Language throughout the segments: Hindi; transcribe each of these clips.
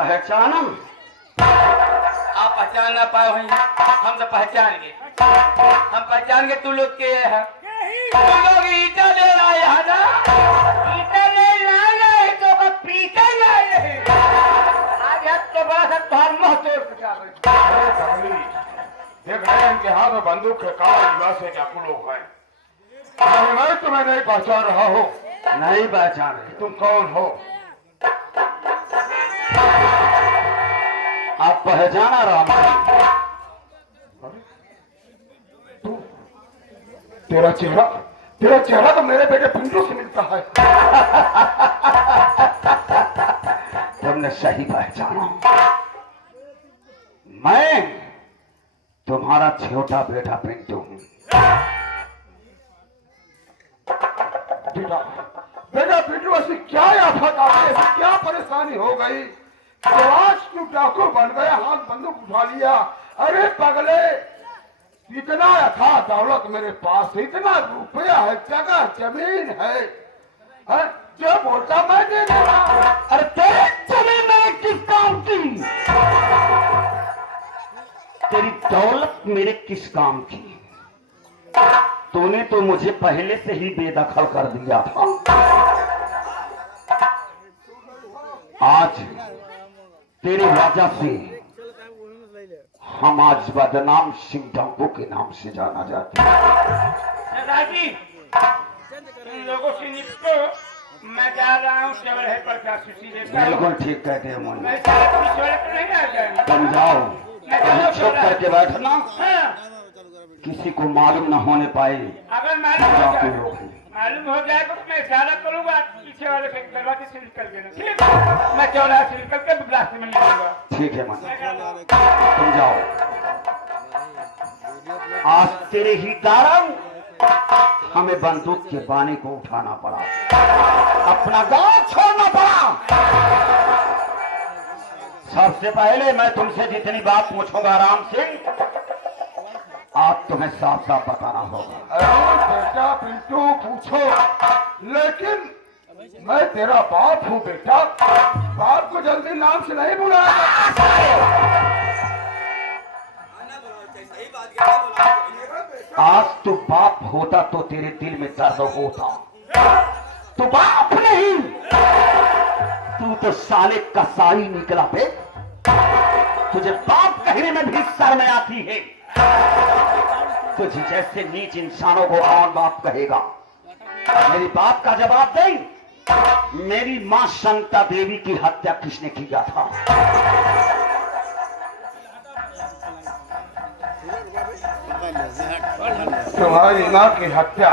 पहचानम। आप पहचान ना पाए हुई हम तो पहचान गए। हम पहचान गए तू लोग के है। तू लोग ईटा ले आए है ना? ईटा ले आए तो पीटा लाए। आज हाथ तो बड़ा सा तार मुंह तोड़ पिटा गई। देख रहे हैं इनके हाथ में बंदूक है। कहाँ निवास है? क्या लोग हैं? मैं तुम्हें नहीं पहचान रहा हूँ। नहीं पहचान रहे। तुम कौन हो? आप पहचाना राम? तू तेरा चेहरा तो मेरे बेटे पिंटू से मिलता है। तुमने सही पहचाना। मैं तुम्हारा छोटा बेटा पिंटू हूँ। बेटा पिंटू, ऐसी क्या आफत आ गई? ऐसी क्या परेशानी हो गई? आज तू डाकू बन गया, हाथ बंदूक उठा लिया। अरे पगले, इतना था दौलत मेरे पास, इतना रुपया है, जगह जमीन है, जो बोलता मैं दे देगा। अरे तेरे जमीन में किस काम की? तेरी दौलत मेरे किस काम की? तूने तो मुझे पहले से ही बेदखल कर दिया था। आज तेरी वजह से हम आज बदनाम सिंह डंपू के नाम से जाना जाते हैं। सरदारजी, तुम लोगों से निपटो। मैं जा रहा हूँ केवल है प्रकाश सीधे। बिल्कुल ठीक कहते हैं मोहन। मैं सारा पुलिस वाले तो नहीं आ जाएंगे। तुम जाओ, कहीं छुप करके बैठना, हाँ। किसी को मालूम न होने पाए। अगर मालूम हो जाएगा तो मैं इशारा करूंगा, पीछे वाले के दरवाजे से निकल देना। ठीक है? मैं चौराहे से निकल के रास्ते में निकलूंगा। ठीक है मन, तुम जाओ। आज तेरे ही कारण हमें बंदूक के बाने को उठाना पड़ा, अपना गांव छोड़ना पड़ा। सबसे पहले मैं तुमसे जितनी बात पूछूंगा राम सिंह, आप तुम्हें साफ साफ बताना होगा। अरे बेटा पिंटू, पूछो, लेकिन मैं तेरा बाप हूँ बेटा। बाप को जल्दी नाम से नहीं बुलाया। आज तू बाप होता तो तेरे दिल में दर्द होता। तू बाप नहीं, तू तो साले कसाई निकला बे। तुझे बाप कहने में भी शर्म आती है। तुझे जैसे नीच इंसानों को कौन बाप कहेगा? मेरी बाप का जवाब दे। मेरी मां शांता देवी की हत्या किसने किया था? तुम्हारी माँ की हत्या,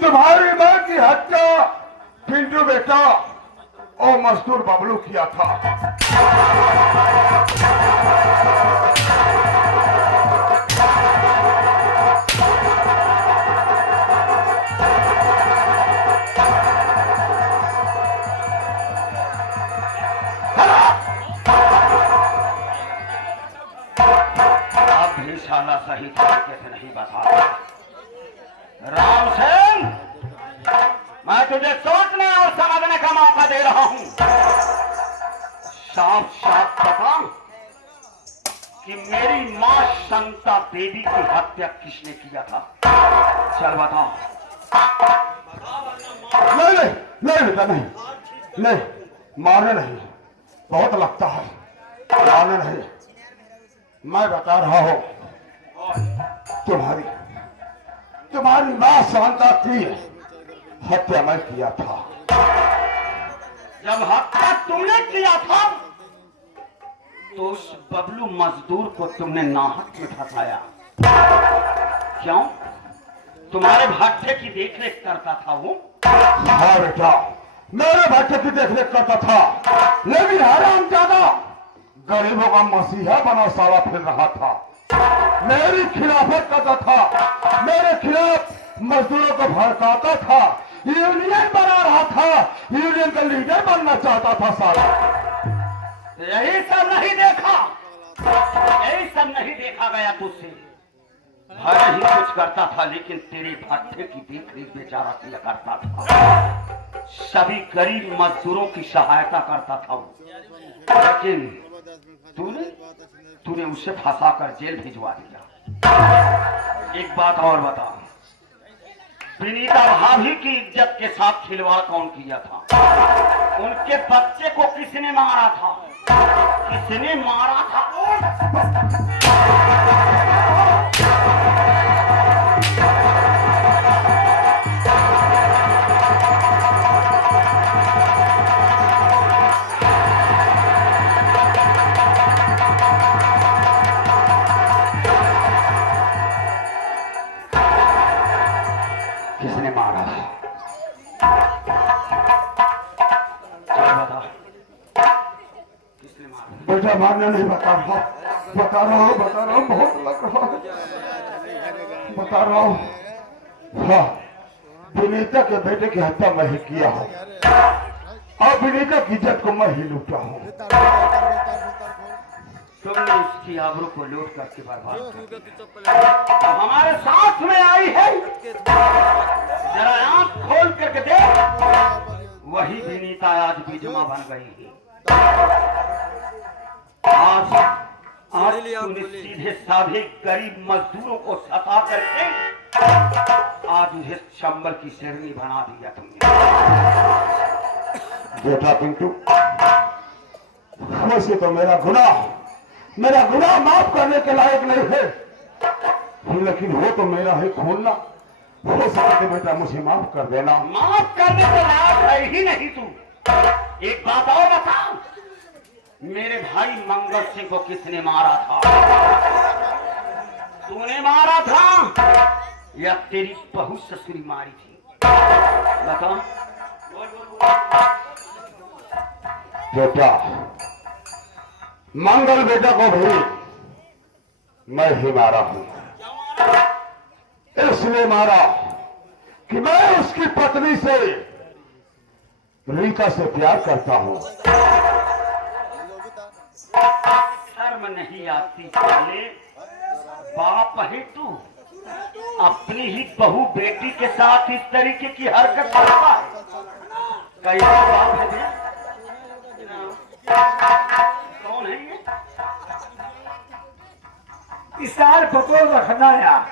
तुम्हारी माँ की हत्या पिंटू बेटा ओ मजदूर बबलू किया था। साला सही तरीके से नहीं बता राम सिंह, मैं तुझे सोचने और समझने का मौका दे रहा हूं। साफ साफ बता कि मेरी मां शांता देवी की हत्या किसने किया था? चल बता। नहीं नहीं बेटा, नहीं नहीं, मारने नहीं, बहुत लगता है, मारने नहीं। मैं बता रहा हूं, तुम्हारी मां शांता की हत्या मैं किया था। जब हत्या तुमने किया था तो उस बबलू मजदूर को तुमने नाहक में फंसाया। क्यों? तुम्हारे भट्टे की देखरेख करता था वो। हाँ बेटा, मेरे भट्टे की देखरेख करता था, लेकिन हरामजादा गरीबों का मसीहा बना साला फिर रहा था। मेरी खिलाफत करता था, मेरे खिलाफ मजदूरों को भड़काता था, यूनियन बना रहा था, यूनियन का लीडर बनना चाहता था साला। यही सब नहीं देखा, यही सब नहीं देखा गया तुझसे। भले ही कुछ करता था लेकिन तेरे भट्टे की देखरेख बेचारा किया करता था। सभी गरीब मजदूरों की सहायता करता था वो। लेकिन तूने उसे फंसा कर जेल भिजवा दिया। एक बात और बता, विनीता भाभी की इज्जत के साथ खिलवाड़ कौन किया था? उनके बच्चे को किसने मारा था? किसने मारा था? किसने मारा था? बता, किसने मारा? बेटा मारना नहीं बता रहा हूँ बहुत लग रहा है, बता रहा हूँ। हाँ, विनीता के बेटे की हत्या मैं ही किया हूँ और विनीता की इज्जत को मैं ही लूटा हूँ। तुमने उसकी आबरू को लूट करके बर्बाद कर दिया। हमारे साथ में आई है, जरा आंख खोल करके देख, वही विनीता आज विधवा बन गई है। आज तूने सीधे साधे गरीब मजदूरों को सता करके आज उन्हें चंबल की शेरनी बना दिया तुमने। बेटा पिंटू, वैसे तो मेरा गुनाह माफ करने के लायक नहीं है, लेकिन वो तो मेरा है खून ना। हो सके तो बेटा मुझे माफ कर देना। माफ करने के लायक है ही नहीं तू। एक बात और बता, मेरे भाई मंगल सिंह को किसने मारा था? तूने मारा था या तेरी बहू ससुरी मारी थी? बता। बेटा, मंगल बेटा को भी मैं ही मारा हूं। इसलिए मारा कि मैं उसकी पत्नी से रीता से प्यार करता हूं। शर्म नहीं आती साले, बाप है तू, अपनी ही बहू बेटी के साथ इस तरीके की हरकत करता है? कैसा बाप है भैया? कौन है ये? इसार पतो रखना यार,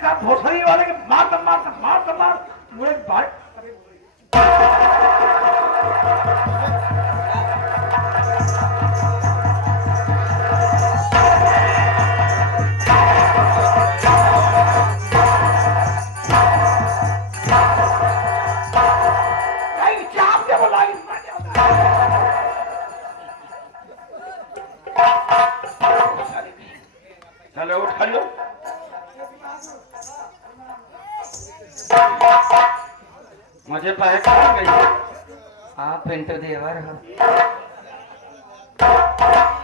का भोसड़ी वाले के मार मुझे भाई। चलो उठ खड़ो। मुझे पहचान गई? हाँ पिंटू देवर हो।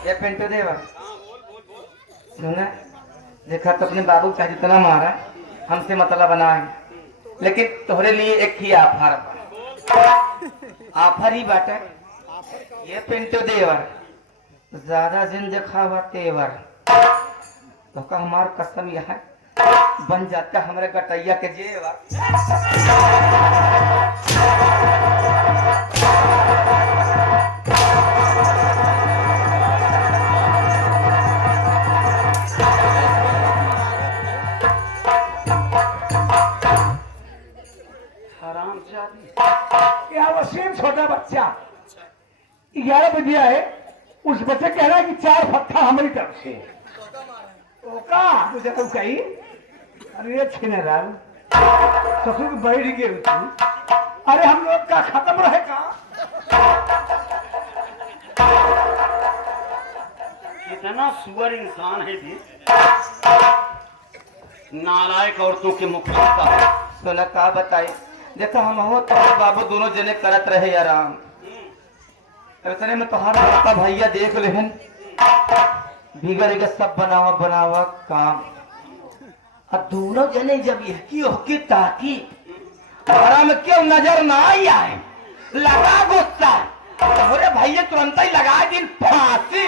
ये पिंटू देवर सुना, देखा तो अपने बाबू का जितना मारा हमसे मतलब बना है, लेकिन तोहरे लिए एक ही आफर ही बाटे। ये पिंटू देवर ज्यादा जिन देखा हुआ तेवर, तो का हमार कसम यह है बन जाता हमारे गटैया के जेवर। यहाँ वसीम छोटा बच्चा 11 बजे है, उस बच्चे कह रहा है कि 4 फट्टा हमारी तरफ से। तो कहा तुझे तो कही, अरे ये छीने राल ससुर बैठ गए तू, अरे हम लोग का खत्म रहे का। कितना सुअर इंसान है जी, नालायक औरतों के मुखाता है। सुना का बताए, देखा हम हो तो बाबू दोनों जने करत रहे आराम, इतने में तोहार लड़का भैया देख लेहन भीगर सब बनावा काम, और दोनों जने जब यही होके ताकि हमारा में क्यों नजर ना आई आए, लगा गुस्सा, अरे भैया तुरंत ही लगा दिन फांसी।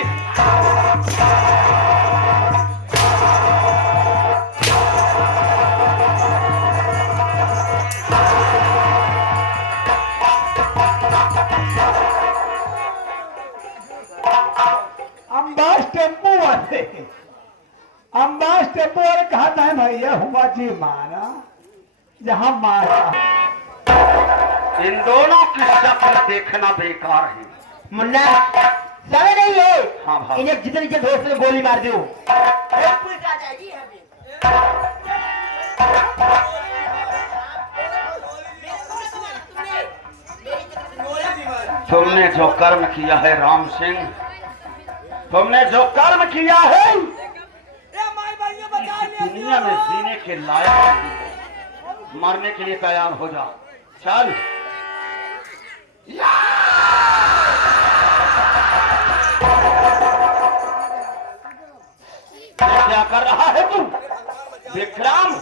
अबे अम्बास टेम्पो वाले कहा था भैया हुआ जी मारा जहां मारा। इन दोनों की शक्ल देखना बेकार है। मुन्ना समय नहीं है। हाँ भाई। इन्हें जितनी जल्द हो सके गोली मार दो। तुमने जो कर्म किया है राम सिंह, तुमने जो कर्म किया है इस दुनिया में जीने के लायक नहीं हो। मरने के लिए तैयार हो जाओ। चल क्या कर रहा है तू विक्रम?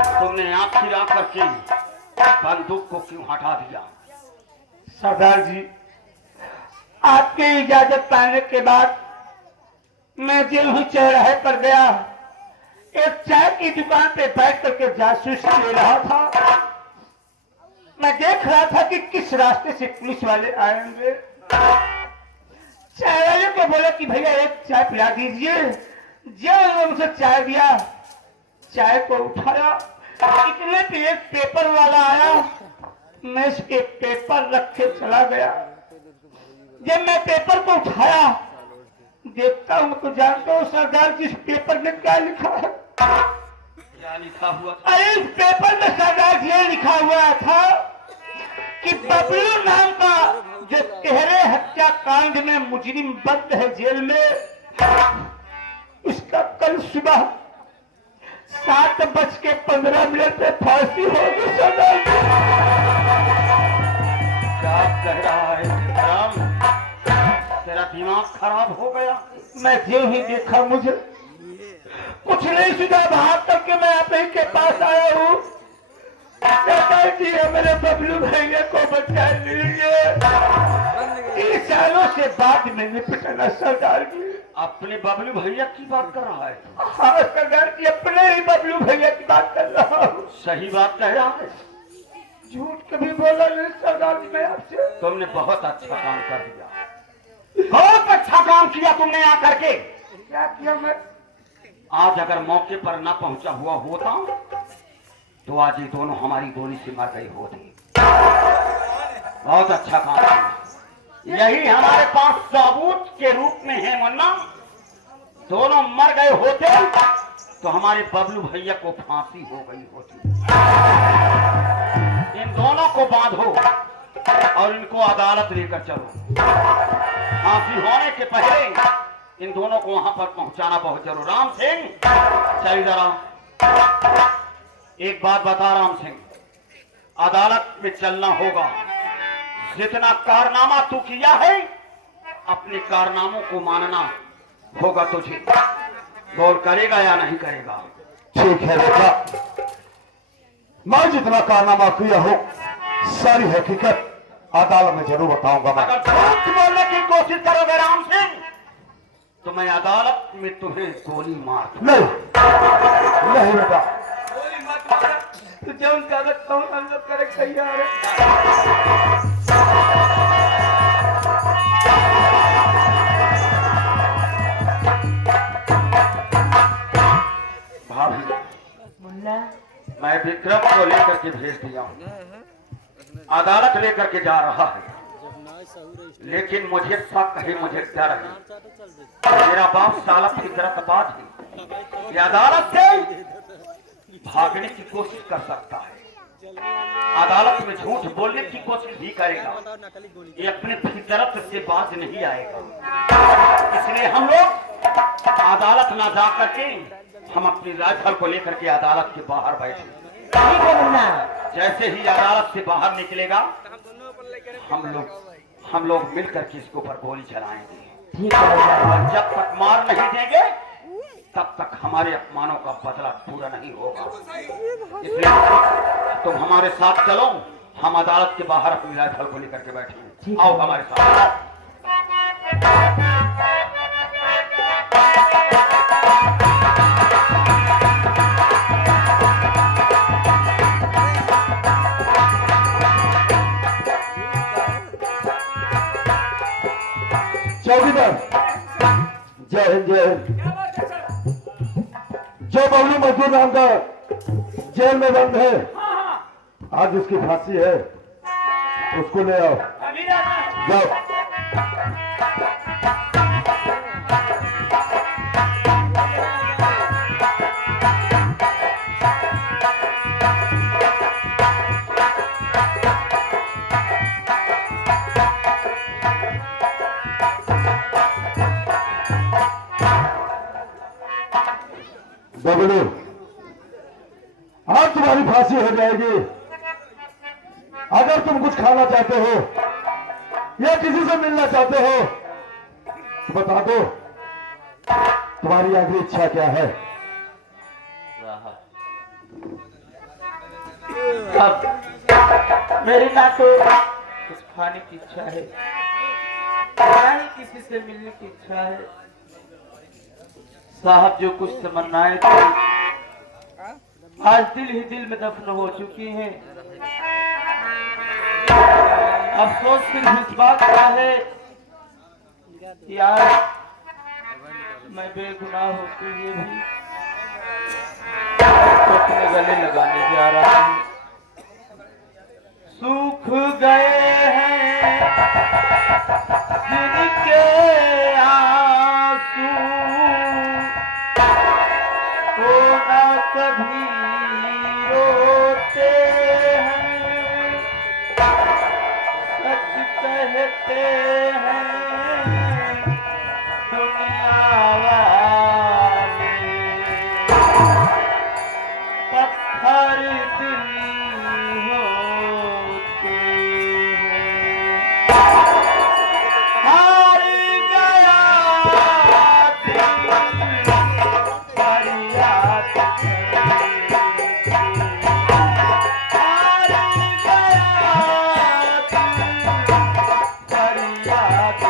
तुमने आखिर आकर के बंदूक को क्यों हटा दिया? सरदार जी आपकी इजाजत पाने के बाद मैं जो ही चौराहे पर गया एक चाय की दुकान पे बैठ करके जासूस ले रहा था। मैं देख रहा था कि किस रास्ते से पुलिस वाले आएंगे। चाय वाले को बोला कि भैया एक चाय पिला दीजिए। जो उन्होंने मुझे चाय दिया, चाय को उठाया, इतने पे एक पेपर वाला आया। मैं इसके पेपर रख के चला गया। जब मैं पेपर को उठाया देखता हूं तो जानता हूं सरदार जी इस पेपर में क्या लिखा है। क्या लिखा हुआ था? अरे इस पेपर में सरदार जी ये लिखा हुआ था कि बबलू नाम का जो तेहरे हत्याकांड में मुजरिम बंद है जेल में, उसका कल सुबह 7:15 पे फांसी होगी सरदार जी। क्या कह रहा है विक्रम? तेरा दिमाग खराब हो गया? मैं जो ही देखा मुझे कुछ नहीं सुना, भाग करके मैं आप ही के पास आया हूँ। सरदार जी मेरे बबलू भैया को बचा लीजिए। 30 सालों से बाद में निपटना सरदार जी। अपने बबलू भैया की बात कर रहा है? हाँ सरदार जी अपने ही बबलू भैया की बात कर रहा हूँ। सही बात कह रहा है? झूठ कभी बोला नहीं सरदार जी मैं आपसे। तुमने बहुत अच्छा काम कर दिया, बहुत अच्छा काम किया तुमने आकर के। क्या किया मैं? आज अगर मौके पर न पहुंचा हुआ होता तो आज ये दोनों हमारी गोली से मर गए होते। बहुत अच्छा काम किया। यही हमारे पास सबूत के रूप में है मुन्ना। दोनों मर गए होते तो हमारे बबलू भैया को फांसी हो गई होती। इन दोनों को बांधो और इनको अदालत लेकर चलो। फांसी होने के पहले इन दोनों को वहां पर पहुंचाना बहुत जरूर। राम सिंह चल जरा एक बात बता राम सिंह, अदालत में चलना होगा। जितना कारनामा तू किया है अपने कारनामों को मानना होगा तुझे। बोल करेगा या नहीं करेगा? ठीक है बेटा, मैं जितना कारनामा किया हो सारी हकीकत अदालत में जरूर बताऊंगा। मैं अगर झूठ बोलने की कोशिश करोगे राम सिंह तो मैं अदालत में तुम्हें गोली मार दूंगा। नहीं नहीं बेटा, गोली मत मारा तो जो ज्यादा कौन हम लोग करे तैयार है। भाभी मुन्ना मैं विक्रम को लेकर के भेज दिया हूं, अदालत लेकर के जा रहा है। लेकिन मुझे शक है, मुझे डर है। मेरा बाप साला फितरतबाज है। ये अदालत से भागने की कोशिश कर सकता है, अदालत में झूठ बोलने की कोशिश भी करेगा। ये अपने फितरत से बाज नहीं आएगा। इसलिए हम लोग अदालत ना जा करके हम अपनी राइफल को लेकर के अदालत के बाहर बैठे। ठीक है मुन्ना। जैसे ही अदालत से बाहर निकलेगा हम लोग मिलकर के इसके ऊपर गोली चलाएंगे। ठीक है मुन्ना। और जब तक मार नहीं देंगे तब तक हमारे अपमानों का बदला पूरा नहीं होगा। इसलिए तुम हमारे साथ चलो, हम अदालत के बाहर अपनी राइफल को लेकर के बैठेंगे। आओ हमारे साथ। चौकीदार जय हिंद जय हिंद। जो बबलू मजदूर नाम का जेल में बंद है, आज उसकी फांसी है, उसको ले आओ। जाओ। बबलू, आज तुम्हारी फांसी हो जाएगी। अगर तुम कुछ खाना चाहते हो या किसी से मिलना चाहते हो तो बता दो, तुम्हारी आखिरी इच्छा क्या है? अब मेरी ना तो कुछ खाने की इच्छा है, ना ही किसी से मिलने की इच्छा है। साहब जो कुछ तमन्नाएं थी आज दिल ही दिल में दफन हो चुकी हैं। अफसोस सिर्फ इस बात का है कि आज मैं बेगुनाह होते हुए भी तो अपने गले लगाने जा रहा हूँ। सूख गए हैं जिनके आंसू को ना कभी रोते हैं, सच कहते हैं दुनिया वाले, पत्थर दिल होते हैं। हार गया दिल फरियाद करके, हार गया दिल फरियाद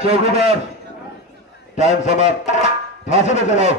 चौकीदार, टाइम समाप्त, फांसी पे चलाओ।